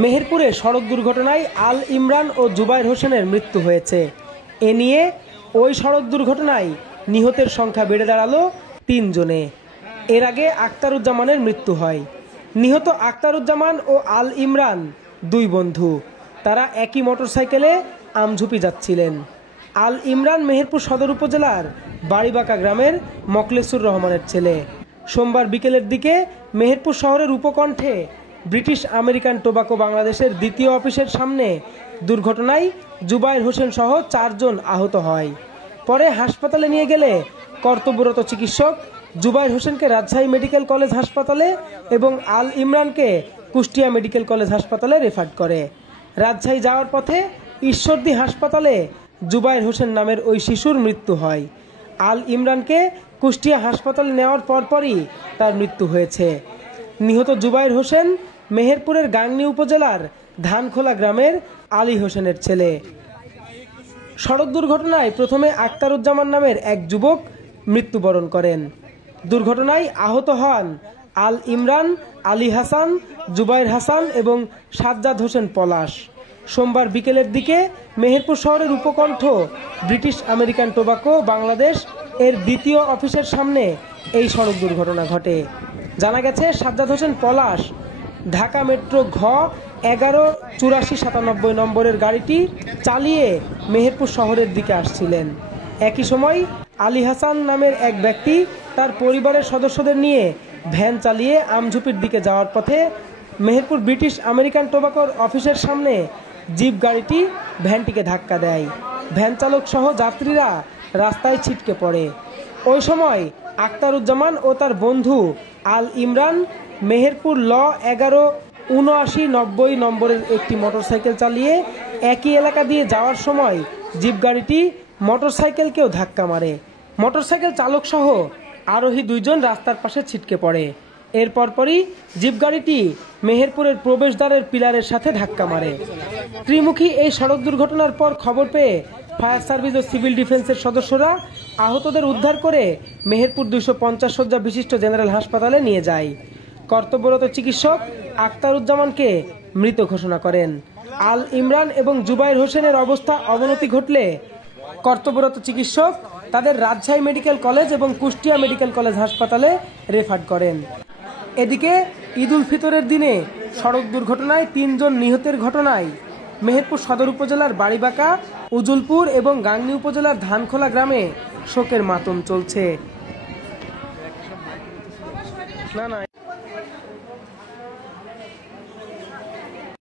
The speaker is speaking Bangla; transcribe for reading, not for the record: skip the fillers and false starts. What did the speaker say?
মেহেরপুরে সড়ক দুর্ঘটনায় আল ইমরান ও জুবায়ের হোসেনের মৃত্যু হয়েছে। এ নিয়ে ওই সড়ক দুর্ঘটনায় নিহতের সংখ্যা বেড়ে দাঁড়ালো ৩ জনে। এর আগে আক্তারুজ্জামানের মৃত্যু হয়। নিহত আক্তারুজ্জামান ও আল ইমরান 2 বন্ধু। তারা একই মোটরসাইকেলে আমঝুপি যাচ্ছিলেন। আল ইমরান মেহেরপুর সদর উপজেলার বাড়িবাঁকা গ্রামের মখলেসুর রহমানের ছেলে। সোমবার বিকেলের দিকে মেহেরপুর শহরের উপকণ্ঠে ব্রিটিশ আমেরিকান টোবাকো বাংলাদেশের 2য় অফিসের সামনে দুর্ঘটনায় জুবায়ের হোসেন সহ 4 জন আহত হয়। পরে হাসপাতালে নিয়ে গেলে কর্তব্যরত চিকিৎসক জুবায়ের হোসেনকে রাজশাহী মেডিকেল কলেজ হাসপাতালে এবং আল ইমরানকে কুষ্টিয়া মেডিকেল কলেজ হাসপাতালে রেফার করে। রাজশাহী যাওয়ার পথে ঈশ্বরদী হাসপাতালে জুবায়ের হোসেন নামের ওই শিশুর মৃত্যু হয়। আল ইমরানকে কুষ্টিয়া হাসপাতালে নেওয়ার পরপরই তার মৃত্যু হয়েছে। নিহত জুবায়ের হোসেন মেহেরপুরের গাংনী উপজেলার ধানখোলা গ্রামের আলী হোসেনের ছেলে। সড়ক দুর্ঘটনায় প্রথমে আক্তারুজ্জামান নামের এক যুবক মৃত্যুবরণ করেন। দুর্ঘটনায় আহত হন আল ইমরান, আলী হাসান, জুবায়ের হাসান এবং সাজ্জাদ হোসেন পলাশ। সোমবার বিকেলের দিকে মেহেরপুর শহরের উপকণ্ঠ ব্রিটিশ আমেরিকান টোবাকো বাংলাদেশ এর 2য় অফিসের সামনে এই সড়ক দুর্ঘটনা ঘটে। জানা গেছে, সাজ্জাদ হোসেন পলাশ ঢাকা মেট্রো ঘ 11-84-97 নম্বরের গাড়িটি চালিয়ে মেহেরপুর শহরের দিকে আসছিলেন। একই সময় আলী হাসান নামের এক ব্যক্তি তার পরিবারের সদস্যদের নিয়ে ভ্যান চালিয়ে আমঝুপির দিকে যাওয়ার পথে মেহেরপুর ব্রিটিশ আমেরিকান টোবাকোর অফিসের সামনে জিপ গাড়িটি ভ্যানটিকে ধাক্কা দেয়। ভ্যান চালক সহ যাত্রীরা রাস্তায় ছিটকে পড়ে। ওই সময় আক্তারুজ্জামান ও তার বন্ধু আল ইমরান মেহেরপুর ল 11-79-90 নম্বরের একটি মোটরসাইকেল চালিয়ে একই এলাকা দিয়ে যাওয়ার সময় জিপ গাড়িটি মোটরসাইকেলকেও ধাক্কা মারে। মোটরসাইকেল চালক সহ আরোহী 2 জন রাস্তার পাশে ছিটকে পড়ে। এর পরপরই জিপ গাড়িটি মেহেরপুরের প্রবেশদ্বারের পিলারের সাথে ধাক্কা মারে। ত্রিমুখী এই সড়ক দুর্ঘটনার পর খবর পেয়ে ফায়ার সার্ভিস ও সিভিল ডিফেন্সের সদস্যরা আহতদের উদ্ধার করে মেহেরপুর 250 শয্যা বিশিষ্ট জেনারেল হাসপাতালে নিয়ে যায়। কর্তব্যরত চিকিৎসক আক্তারুজ্জামানকে মৃত ঘোষণা করেন। আল ইমরান এবং জুবায়ের হোসেনের অবস্থা অবনতি ঘটলে কর্তব্যরত চিকিৎসক তাদের রাজশাহী মেডিকেল কলেজ এবং কুষ্টিয়া মেডিকেল কলেজ হাসপাতালে রেফার করেন। এদিকে ঈদ উল ফিতরের দিনে সড়ক দুর্ঘটনায় 3 জন নিহতের ঘটনায় মেহেরপুর সদর উপজেলার বাড়িবাঁকা, উজুলপুর এবং গাংনী উপজেলার ধানখোলা গ্রামে শোকের মাতম চলছে।